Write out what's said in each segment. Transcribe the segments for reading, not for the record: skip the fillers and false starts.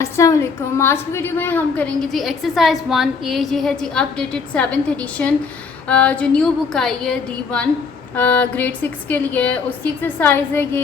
अस्सलाम वालेकुम। आज की वीडियो में हम करेंगे जी एक्सरसाइज 1A। ये है जी अपडेटेड 7th एडिशन जो न्यू बुक आई है D1 ग्रेड 6 के लिए, उसकी एक्सरसाइज है ये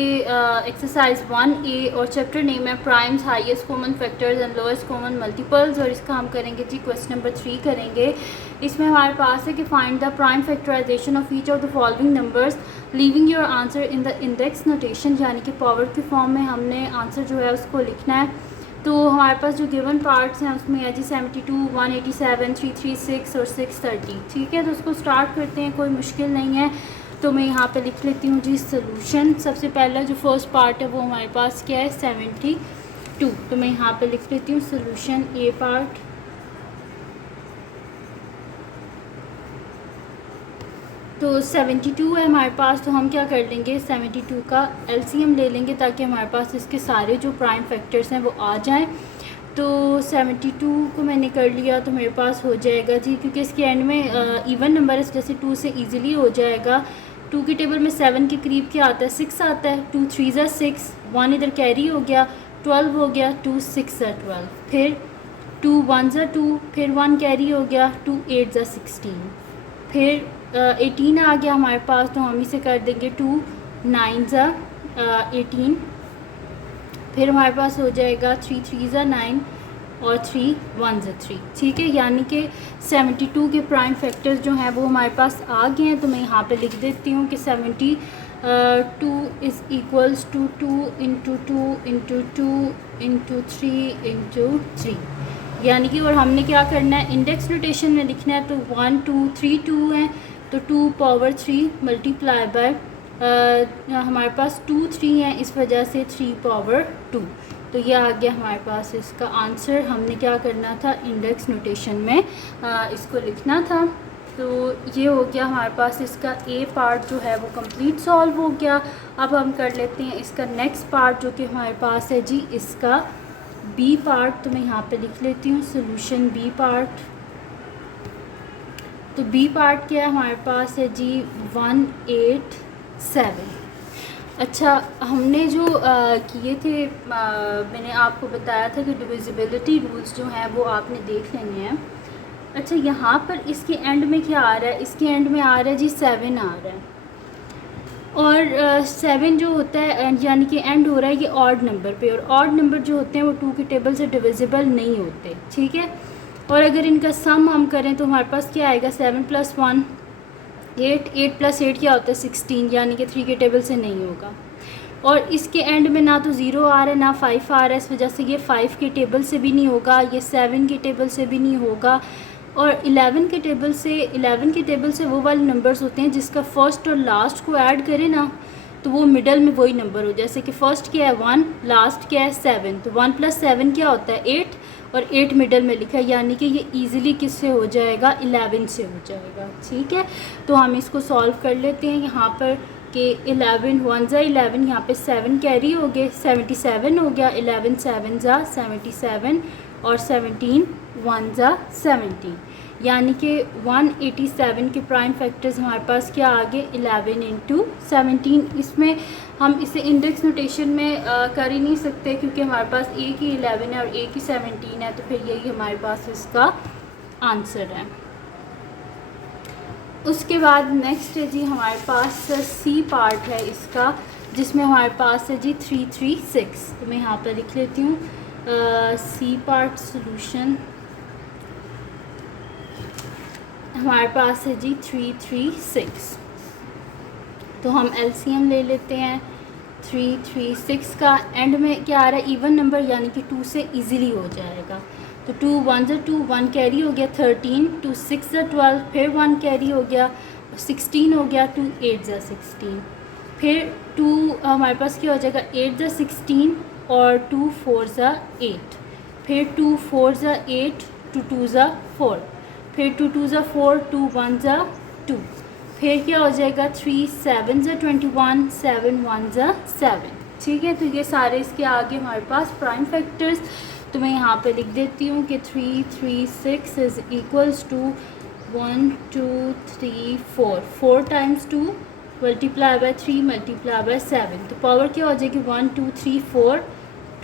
एक्सरसाइज 1A और चैप्टर नेम है primes, highest common factors and lowest common multiples. और इसका हम करेंगे जी क्वेश्चन नंबर 3 करेंगे। इसमें हमारे पास है कि find the prime factorisation of each of the following numbers leaving your answer in the index notation, यानी कि पावर के फॉर्म में हमने आंसर जो है उसको लिखना है। तो हमारे पास जो गिवन पार्ट्स हैं उसमें है जी 72, 187, 336 और 630। ठीक है, तो उसको स्टार्ट करते हैं, कोई मुश्किल नहीं है। तो मैं यहाँ पे लिख लेती हूँ जी सोल्यूशन। सबसे पहला जो फर्स्ट पार्ट है वो हमारे पास क्या है 72। तो मैं यहाँ पे लिख लेती हूँ सोल्यूशन ए पार्ट। तो 72 है हमारे पास, तो हम क्या कर लेंगे 72 का एलसीएम ले लेंगे ताकि हमारे पास इसके सारे जो प्राइम फैक्टर्स हैं वो आ जाएं। तो 72 को मैंने कर लिया तो मेरे पास हो जाएगा जी, क्योंकि इसके एंड में इवन नंबर है जैसे 2 से इजीली हो जाएगा। 2 की टेबल में 7 के करीब क्या आता है 6 आता है। 2 3 ज़ा 6, 1 इधर कैरी हो गया, 12 हो गया, 2 6 ज़ा 12, फिर 2 1 ज़ा 2, फिर 1 कैरी हो गया, 2 8 ज़ा 16, फिर 18 आ गया हमारे पास, तो हम इसे कर देंगे 2 9 ज़ा 18, फिर हमारे पास हो जाएगा 3 3 ज़ा 9 और 3 1 ज़ा 3। ठीक है, यानी कि 72 के प्राइम फैक्टर्स जो हैं वो हमारे पास आ गए हैं। तो मैं यहाँ पे लिख देती हूँ कि 72 is equals to 2 into 2 into 2 into 3 into 3, यानी कि और हमने क्या करना है इंडेक्स नोटेशन में लिखना है। तो 1 2 3 2 है, तो 2 पावर 3 मल्टीप्लाई बाय हमारे पास 2 3 है, इस वजह से 3 पावर 2। तो ये आ गया हमारे पास इसका आंसर। हमने क्या करना था इंडेक्स नोटेशन में इसको लिखना था। तो ये हो गया हमारे पास इसका ए पार्ट जो है वो कंप्लीट सॉल्व हो गया। अब हम कर लेते हैं इसका नेक्स्ट पार्ट जो कि हमारे पास है जी इसका बी पार्ट। तो मैं यहाँ पे लिख लेती हूँ सोल्यूशन बी पार्ट। तो बी पार्ट क्या है हमारे पास है जी 187। अच्छा, हमने जो किए थे मैंने आपको बताया था कि डिविजिबिलिटी रूल्स जो हैं वो आपने देख लेने हैं। अच्छा, यहाँ पर इसके एंड में क्या आ रहा है, इसके एंड में आ रहा है जी 7 आ रहा है, और 7 जो होता है यानी कि एंड हो रहा है ये ऑड नंबर पे, और ऑड नंबर जो होते हैं वो 2 की टेबल से डिविजिबल नहीं होते। ठीक है, और अगर इनका सम हम करें तो हमारे पास क्या आएगा 7 + 1 8, 8 + 8 क्या होता है 16, यानी कि 3 के टेबल से नहीं होगा। और इसके एंड में ना तो 0 आ रहा है ना 5 आ रहा है, इस वजह से ये 5 के टेबल से भी नहीं होगा, ये 7 के टेबल से भी नहीं होगा। और 11 के टेबल से वो वाले नंबर्स होते हैं जिसका फर्स्ट और लास्ट को ऐड करें ना तो वो मिडल में वही नंबर हो, जैसे कि फ़र्स्ट क्या है 1, लास्ट क्या है 7, तो 1 + 7 क्या होता है 8, और 8 मिडल में लिखा है, यानी कि ये इजीली किससे हो जाएगा 11 से हो जाएगा। ठीक है, तो हम इसको सॉल्व कर लेते हैं यहाँ पर कि 11 1 ज़ा 11, यहाँ पे 7 कैरी हो गए, 77 हो गया, 11 7 ज़ा 77 और 17 1 ज़ा 17, यानी कि 187 के प्राइम फैक्टर्स हमारे पास क्या आ गए 11 × 17। इसमें हम इसे इंडेक्स नोटेशन में कर ही नहीं सकते क्योंकि हमारे पास ए की 11 है और ए की 17 है, तो फिर यही हमारे पास इसका आंसर है। उसके बाद नेक्स्ट है जी हमारे पास सी पार्ट है इसका, जिसमें हमारे पास है जी 336। तो मैं यहाँ पर लिख लेती हूँ सी पार्ट सोल्यूशन हमारे पास है जी 336। तो हम एलसीएम ले लेते हैं 336 का। एंड में क्या आ रहा है इवन नंबर, यानी कि 2 से इजीली हो जाएगा। तो 2 1 ज़ा 2, 1 कैरी हो गया 13, 2 6 ज़ा 12, फिर 1 कैरी हो गया 16 हो गया, 2 8 ज़ा 16, फिर 2 हमारे पास क्या हो जाएगा 8 ज़ा 16 और 2 4 ज़ा 8, फिर 2 4 ज़ा 8, 2 2 ज़ा 4, फिर 2 2 ज़ा 4, 2 1 ज़ा 2, फिर क्या हो जाएगा 3 7 ज़ा 21, 7 1 ज़ा 7। ठीक है, तो ये सारे इसके आगे हमारे पास प्राइम फैक्टर्स। तो मैं यहाँ पे लिख देती हूँ कि 336 is equals to 1 2 3 4, 4 times 2 multiply by 3 multiply by 7, तो पावर क्या हो जाएगी 1 2 3 4,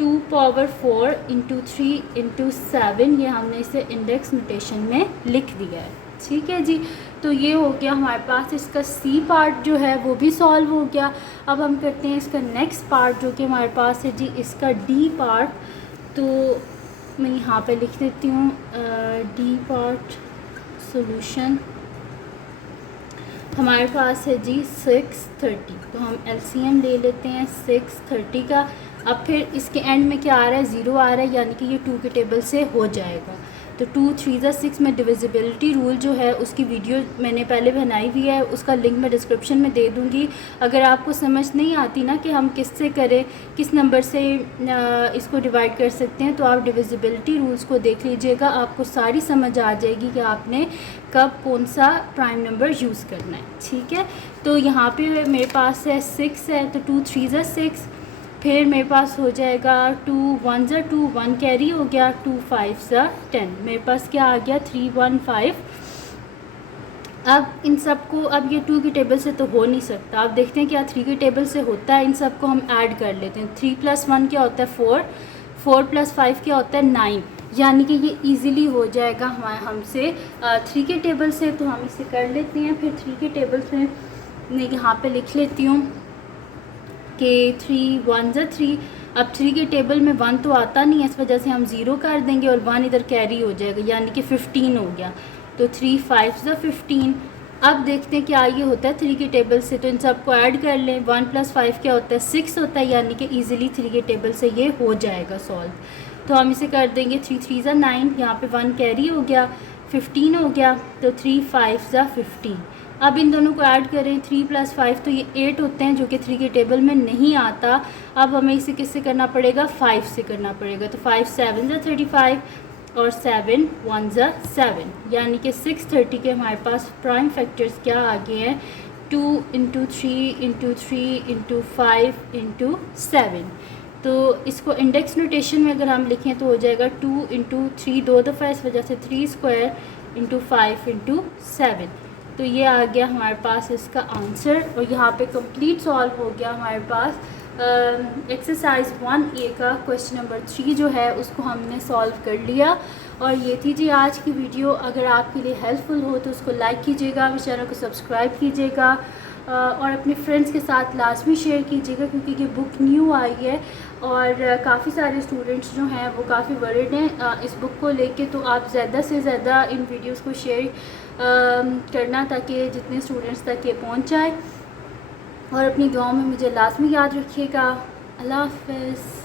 2 पावर 4 इंटू 3 इंटू 7, ये हमने इसे इंडेक्स नोटेशन में लिख दिया है। ठीक है जी, तो ये हो गया हमारे पास इसका सी पार्ट जो है वो भी सॉल्व हो गया। अब हम करते हैं इसका नेक्स्ट पार्ट जो कि हमारे पास है जी इसका डी पार्ट। तो मैं यहाँ पे लिख देती हूँ डी पार्ट सॉल्यूशन हमारे पास है जी 630। तो हम एलसीएम ले लेते हैं 630 का। अब फिर इसके एंड में क्या आ रहा है, 0 आ रहा है, यानी कि ये 2 के टेबल से हो जाएगा। तो 2 3 6 में डिविजिबिलिटी रूल जो है उसकी वीडियो मैंने पहले बनाई हुई है, उसका लिंक मैं डिस्क्रिप्शन में दे दूँगी। अगर आपको समझ नहीं आती ना कि हम किससे करें, किस नंबर से इसको डिवाइड कर सकते हैं, तो आप डिविजिबिलिटी रूल्स को देख लीजिएगा, आपको सारी समझ आ जाएगी कि आपने कब कौन सा प्राइम नंबर यूज़ करना है। ठीक है, तो यहाँ पे मेरे पास है 6 है, तो 2 3 6, फिर मेरे पास हो जाएगा 2 1 2, 1 कैरी हो गया, 2 5 10, मेरे पास क्या आ गया 315। अब इन सब को, अब ये 2 के टेबल से तो हो नहीं सकता, अब देखते हैं क्या 3 के टेबल से होता है। इन सब को हम ऐड कर लेते हैं। 3 + 1 क्या होता है 4, 4 + 5 क्या होता है 9, यानी कि ये इजीली हो जाएगा हमसे 3 के टेबल से। तो हम इसे कर लेते हैं। फिर 3 के टेबल से मैं यहाँ पे लिख लेती हूँ कि 3 1 3। अब 3 के टेबल में 1 तो आता नहीं है, इस वजह से हम 0 कर देंगे और 1 इधर कैरी हो जाएगा, यानी कि 15 हो गया। तो 3 5 15। अब देखते हैं क्या ये होता है 3 के टेबल से, तो इन सबको ऐड कर लें। 1 + 5 क्या होता है 6 होता है, यानी कि ईजिली 3 के टेबल से ये हो जाएगा सॉल्व। तो हम इसे कर देंगे 3 3 9, यहाँ पे 1 कैरी हो गया, 15 हो गया, तो 3 5 15। अब इन दोनों को ऐड करें 3 + 5, तो ये 8 होते हैं, जो कि 3 के टेबल में नहीं आता। अब हमें इसे किससे करना पड़ेगा, 5 से करना पड़ेगा। तो 5 7 35 और 7 1 7, यानी कि 630 के हमारे पास प्राइम फैक्टर्स क्या आ गए हैं 2 × 3 × 3 × 5 × 7। तो इसको इंडेक्स नोटेशन में अगर हम लिखें तो हो जाएगा 2 × 3 दो दफ़ा, इस वजह से 3 स्क्वायर × 5 × 7। तो ये आ गया हमारे पास इसका आंसर। और यहाँ पे कंप्लीट सॉल्व हो गया हमारे पास एक्सरसाइज 1A का क्वेश्चन नंबर 3 जो है उसको हमने सॉल्व कर लिया। और ये थी जी आज की वीडियो। अगर आपके लिए हेल्पफुल हो तो उसको लाइक कीजिएगा, मेरे चैनल को सब्सक्राइब कीजिएगा और अपने फ्रेंड्स के साथ लाजमी शेयर कीजिएगा, क्योंकि ये बुक न्यू आई है और काफ़ी सारे स्टूडेंट्स जो हैं वो काफ़ी वरीड हैं इस बुक को लेके। तो आप ज़्यादा से ज़्यादा इन वीडियोस को शेयर करना ताकि जितने स्टूडेंट्स तक ये पहुंच जाए। और अपनी दुआओं में मुझे लाजमी याद रखिएगा। अल्लाह हाफ़िज़।